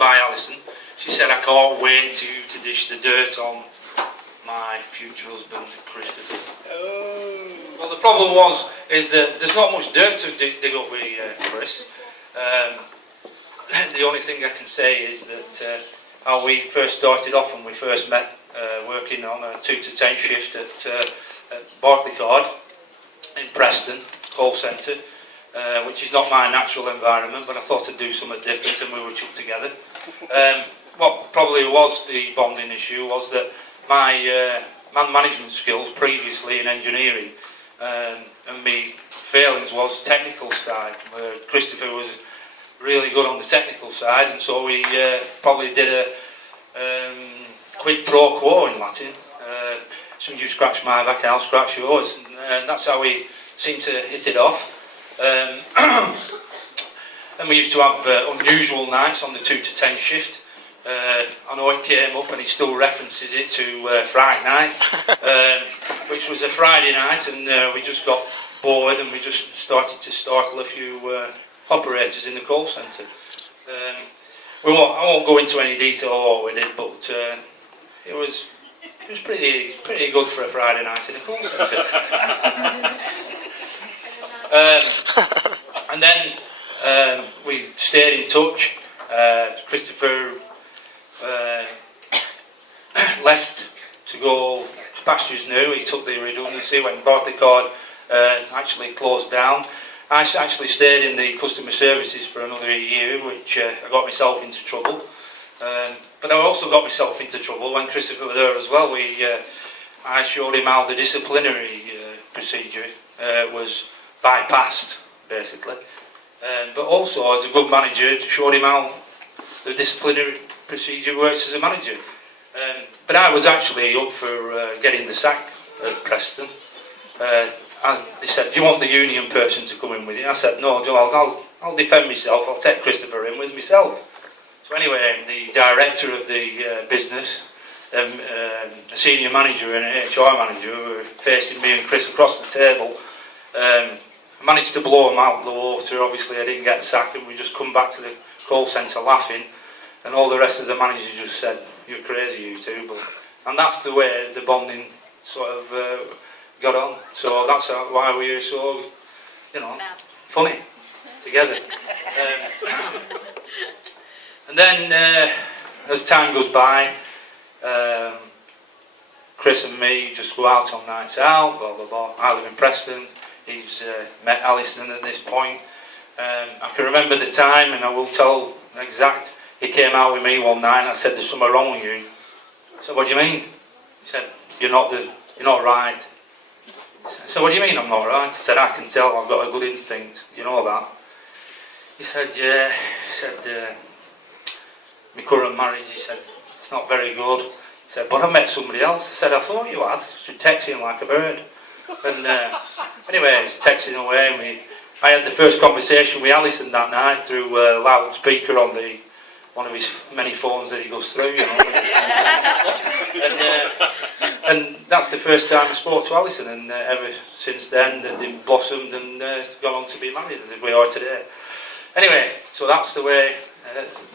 by Allison. She said, I can't wait to dish the dirt on my future husband, Christopher. Oh. Well, the problem is that there's not much dirt to dig up with Chris. The only thing I can say is that how we first started off when we first met, working on a 2 to 10 shift at Barclaycard in Preston, call centre, which is not my natural environment, but I thought I'd do something different, and we were chucked together. What probably was the bonding issue was that my man management skills previously in engineering and my failings was technical side, where Christopher was really good on the technical side, and so we probably did a quid pro quo in Latin. So you scratch my back, I'll scratch yours, and that's how we seemed to hit it off. And we used to have unusual nights on the 2 to 10 shift. I know it came up, and he still references it to Friday night, which was a Friday night, and we just got bored, and we just started to startle a few operators in the call centre. I won't go into any detail of what we did, but it was pretty good for a Friday night in the call centre. And then we stayed in touch. Christopher left to go to pastures new. He took the redundancy when Barclaycard actually closed down. I actually stayed in the customer services for another year, which I got myself into trouble. But I also got myself into trouble when Christopher was there as well. I showed him how the disciplinary procedure was bypassed, basically. But also, as a good manager, showed him how the disciplinary procedure works as a manager. But I was actually up for getting the sack at Preston. They said, do you want the union person to come in with you? I said, no, Joe, I'll defend myself. I'll take Christopher in with myself. So anyway, the director of the business, a senior manager and an HR manager who were facing me and Chris across the table, I managed to blow them out of the water. Obviously, I didn't get the sack, and we just come back to the call centre laughing, and all the rest of the managers just said, you're crazy, you two. And that's the way the bonding sort of got on. So that's why we are so, funny together. And then, as time goes by, Chris and me just go out on nights out, blah, blah, blah. I live in Preston. He's met Allison at this point. I can remember the time, and I will tell exact. He came out with me one night, and I said, there's something wrong with you. I said, what do you mean? He said, you're not right. I said, what do you mean I'm not right? I said, I can tell, I've got a good instinct, you know that. He said, yeah. He said, my current marriage, he said, it's not very good. He said, but I met somebody else. I said, I thought you had. She was texting like a bird. And anyway, I was texting away, and I had the first conversation with Allison that night through a loudspeaker on one of his many phones that he goes through, and that's the first time I spoke to Allison, and ever since then they've blossomed and gone on to be married as we are today. Anyway, so that's the way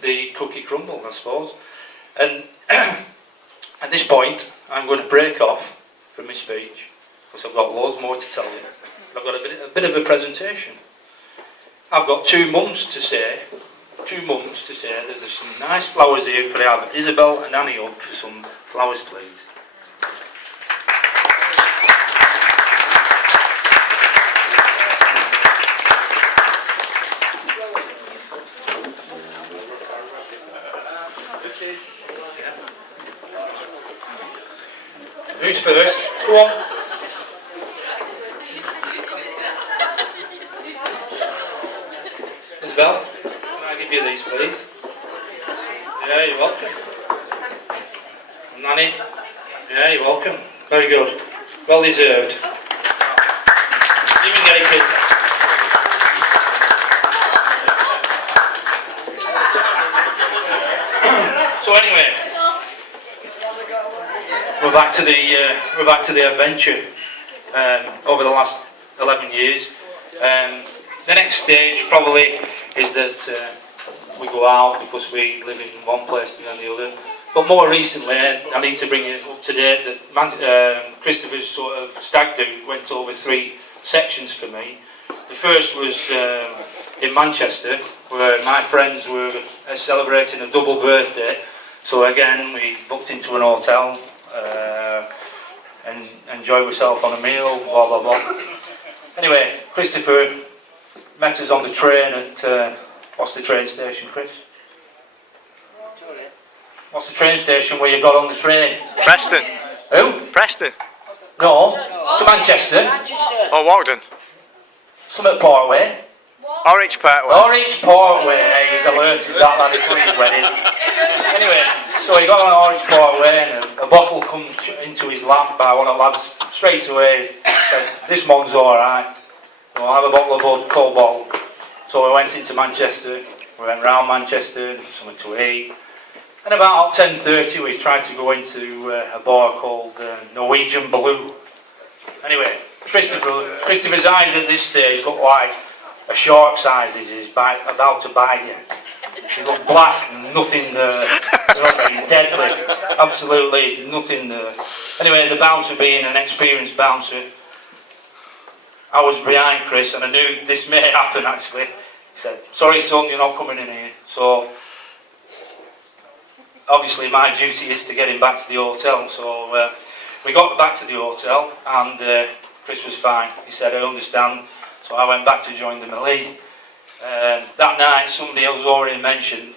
the cookie crumbled, I suppose. And at this point, I'm going to break off from my speech, because I've got loads more to tell you. I've got a bit of a presentation. I've got two mums to say that there's some nice flowers here for either Isabel and Annie up for some flowers, please. Who's first? Go on. Isabel, can I give you these, please? Yeah, you're welcome. And Nanny? Yeah, you're welcome. Very good. Well deserved. You can get a kid. So anyway, we're back to the adventure over the last 11 years. The next stage probably is that we go out because we live in one place and then the other. But more recently, I need to bring you up to date that Christopher's sort of stag do went over 3 sections for me. The first was in Manchester, where my friends were celebrating a double birthday. So again, we booked into an hotel and enjoyed ourselves on a meal, blah blah blah. Anyway, Christopher met us on the train at what's the train station, Chris? What's the train station where you got on the train? Preston. Who? Preston. No, to Manchester. Or Walden. Some at Parkway. Orange Parkway. Orange Parkway. Hey, he's alert as that lad at his wedding. Anyway, so he got on Orange Parkway and a bottle come into his lap by one of the lads straight away. Said, "This mon's alright. I'll have a bottle of Bud, cold bottle." So we went into Manchester. We went round Manchester, something to eat. And about 10:30 we tried to go into a bar called Norwegian Blue. Anyway, Christopher's eyes at this stage look like a shark's eyes. He's about to bite you. They look black and nothing there. You know what I mean? Deadly. Absolutely nothing there. Anyway, the bouncer being an experienced bouncer, I was behind Chris and I knew this may happen actually. He said, "Sorry son, you're not coming in here." So obviously my duty is to get him back to the hotel. So we got back to the hotel and Chris was fine. He said, "I understand." So I went back to join the melee. That night, somebody else already mentioned,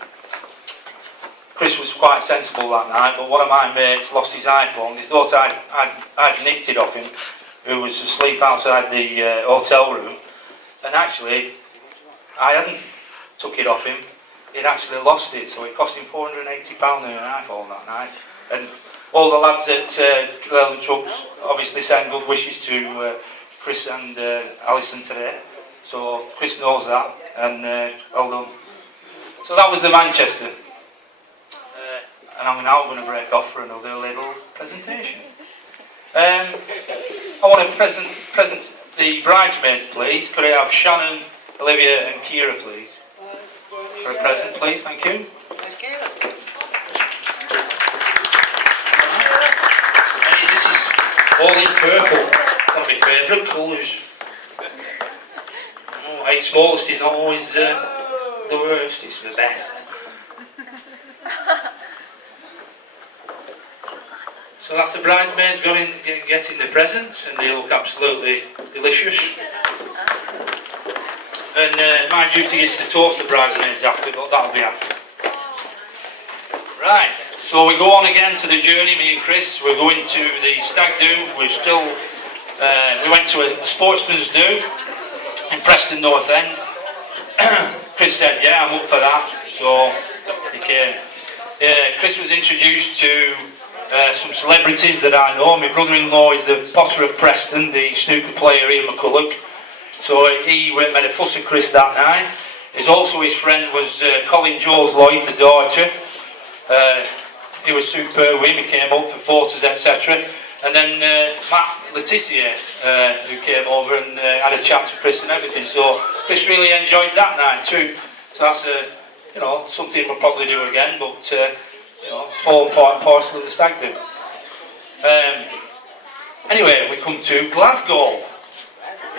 Chris was quite sensible that night, but one of my mates lost his iPhone. They thought I'd nicked it off him, who was asleep outside the hotel room. And actually, I hadn't took it off him. He'd actually lost it, so it cost him £480 in an iPhone that night. And all the lads at the trucks obviously sent good wishes to Chris and Allison today. So Chris knows that, and well done. So that was the Manchester. And I'm now going to break off for another little presentation. I want to present the bridesmaids, please. Could I have Shannon, Olivia and Kira, please? For a present, please, thank you. And this is all in purple. One of my favourite colours. Oh, 8 smallest is not always the worst, it's the best. So that's the bridesmaids getting the presents, and they look absolutely delicious. And my duty is to toast the bridesmaids after, but that'll be after. Right, so we go on again to the journey, me and Chris. We're going to the stag do. We went to a sportsman's do in Preston North End. Chris said, "Yeah, I'm up for that." So he came. Chris was introduced to some celebrities that I know. My brother-in-law is the Potter of Preston, the snooker player Ian McCulloch. So he made a fuss at Chris that night. His friend was Colin Jones Lloyd, the daughter. He was superb with him. He came up for photos, etc. And then Matt Letitia, who came over and had a chat to Chris and everything. So Chris really enjoyed that night too. So that's something we'll probably do again, but it's all part and parcel of the stag do. Anyway, we come to Glasgow.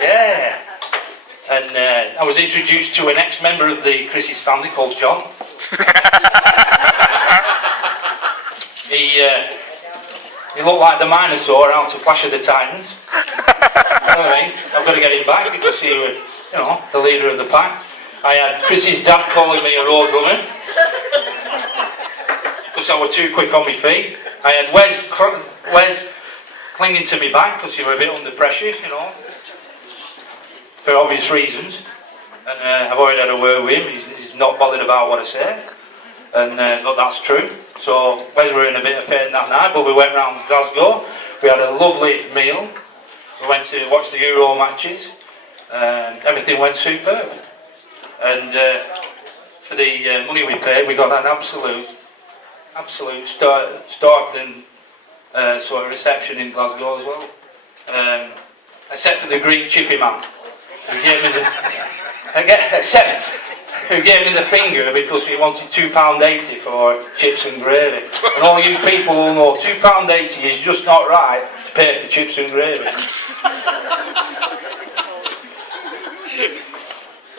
Yeah. And I was introduced to an ex-member of the Chris's family called John. He looked like the Minotaur out of Clash of the Titans. You know what I mean? I've got to get him back because he was, the leader of the pack. I had Chris's dad calling me a road runner because I was too quick on my feet. I had Wes clinging to me back because he was a bit under pressure, for obvious reasons. And I've already had a word with him. He's not bothered about what I say. And but that's true. So Wes were in a bit of pain that night, but we went round Glasgow. We had a lovely meal. We went to watch the Euro matches. Everything went superb. And for the money we paid, we got an absolute startling sort of reception in Glasgow as well. Except for the Greek chippy man. Who gave me except who gave me the finger because he wanted £2.80 for chips and gravy. And all you people will know £2.80 is just not right to pay for chips and gravy.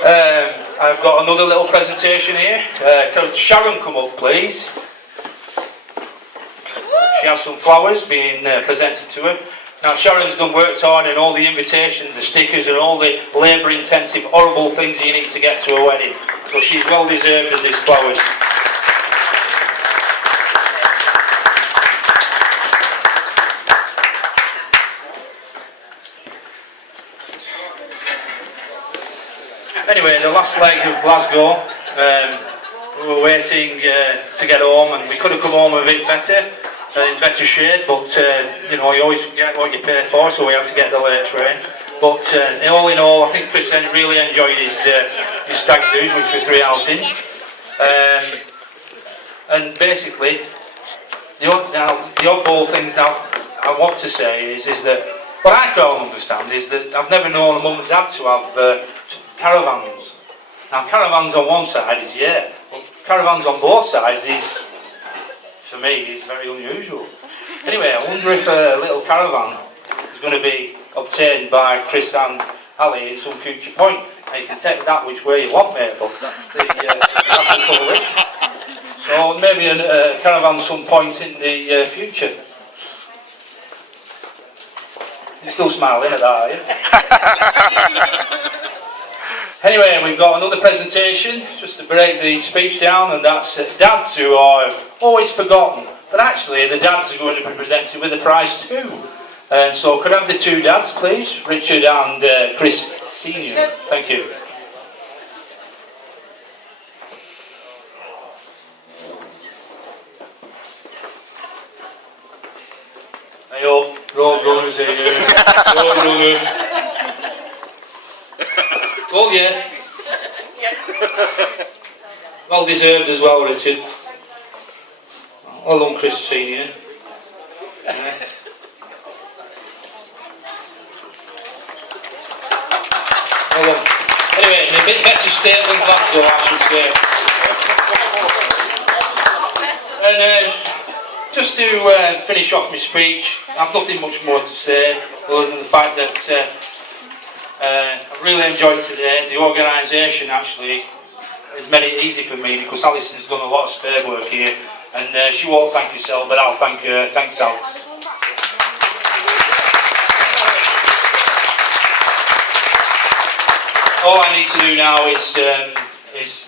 I've got another little presentation here. Could Sharon come up, please? She has some flowers being presented to her. Now Sharon's done worked hard in all the invitations, the stickers and all the labour-intensive, horrible things you need to get to a wedding. So she's well deserved of these flowers. Anyway, the last leg of Glasgow, we were waiting to get home, and we could have come home a bit better, in better shape, but you know, you always get what you pay for, so we had to get the late train. But all in all, I think Chris really enjoyed his stag do's, which were 3 outings. And basically, the oddball things now I want to say is that what I can't understand is that I've never known a mum and dad to have caravans. Now caravans on one side is but caravans on both sides is, for me, is very unusual. Anyway, I wonder if a little caravan is going to be obtained by Chris and Ali at some future point. Now you can take that which way you want, mate, but that's the coalition. So maybe a caravan at some point in the future. You're still smiling at that, are you? Anyway, we've got another presentation, just to break the speech down, and that's dads who are always forgotten. But actually, the dads are going to be presented with a prize too. And so could I have the 2 dads, please? Richard and Chris Senior. Thank you. Hey up, road runners here. Road runner. Oh yeah. Well deserved as well, Richard. Well done, Chris Senior. Yeah. Well done. Anyway, in a bit better state than Glasgow, I should say. And just to finish off my speech, I've nothing much more to say other than the fact that I really enjoyed today. The organisation actually has made it easy for me because Alison's done a lot of spare work here, and she won't thank herself, but I'll thank her. Thanks, Al. All I need to do now is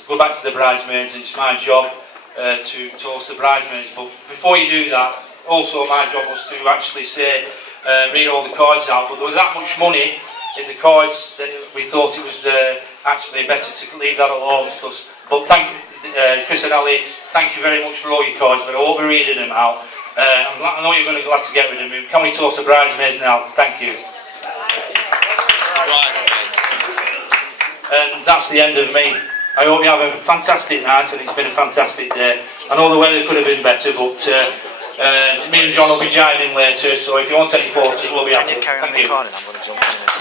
go back to the bridesmaids. It's my job to toast the bridesmaids, but before you do that, also my job was to actually say, read all the cards out, but there was that much money in the cards that we thought it was actually better to leave that alone. But thank Chris and Ali, thank you very much for all your cards, but I won't be reading them out. I know you're going to be glad to get rid of them. Can we toast the bridesmaids now? Thank you. And that's the end of me. I hope you have a fantastic night, and it's been a fantastic day. I know the weather could have been better, but me and John will be jiving later, so if you want any photos, we'll be happy. Thank you.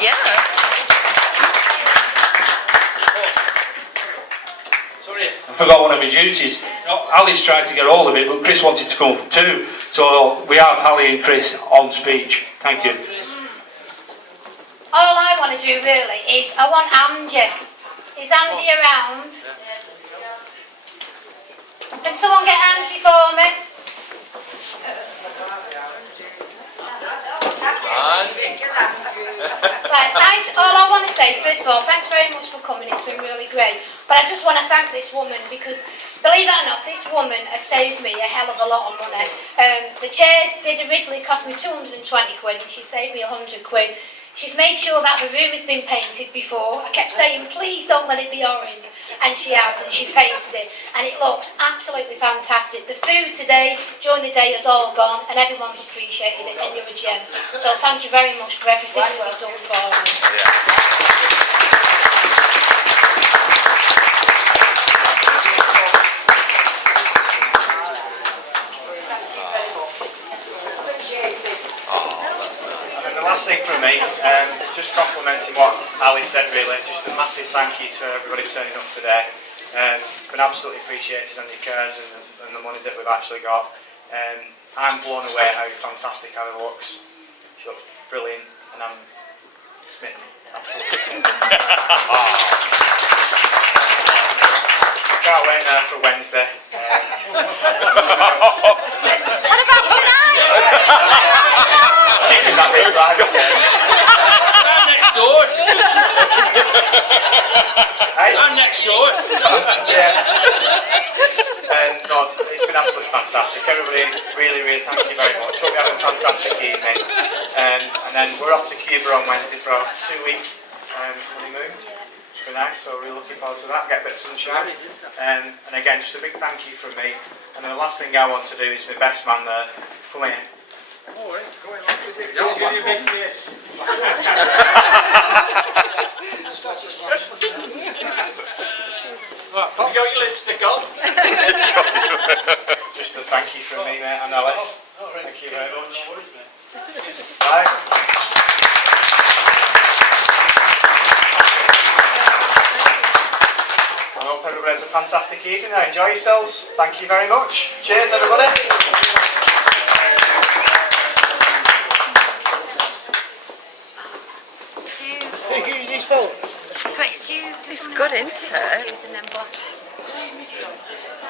Yeah. Sorry, I forgot one of my duties. Ali's tried to get hold of it, but Chris wanted to come too. So we have Ali and Chris on speech. Thank you. All I want to do really is I want Angie. Is Angie around? Can someone get Angie for me? Right, all I want to say, first of all, thanks very much for coming, it's been really great. But I just want to thank this woman because, believe it or not, this woman has saved me a hell of a lot of money. The chairs did originally cost me 220 quid and she saved me 100 quid. She's made sure that the room has been painted before. I kept saying, please don't let it be orange. And she has, and she's painted it. And it looks absolutely fantastic. The food today, during the day, has all gone, and everyone's appreciated it, and you're a gem. So thank you very much for everything that you've done for us. Last thing from me, just complimenting what Ali said really, just a massive thank you to everybody turning up today. It's been absolutely appreciated on your cares and the money that we've actually got. I'm blown away how fantastic Anna looks. She looks brilliant, and I'm smitten. Absolutely smitten. Can't wait now for Wednesday. What about tonight? Keeping that bit private, I'm next door. Hey? I'm next door. Yeah. No, it's been absolutely fantastic. Everybody, really thank you very much. Hope you have a fantastic evening. And then we're off to Cuba on Wednesday for our 2-week honeymoon. It's been nice, so we're really looking forward to that. Get a bit of sunshine. And again, just a big thank you from me. And then the last thing I want to do is my best man there. Come here. Alright, don't give you a big kiss. Have you got your lipstick on? Just a thank you from me, mate, and Alex. Thank you very much. Right. I hope everybody has a fantastic evening. Now enjoy yourselves. Thank you very much. Cheers, everybody. Use his phone. Chris, do you It's good, isn't it? and then what?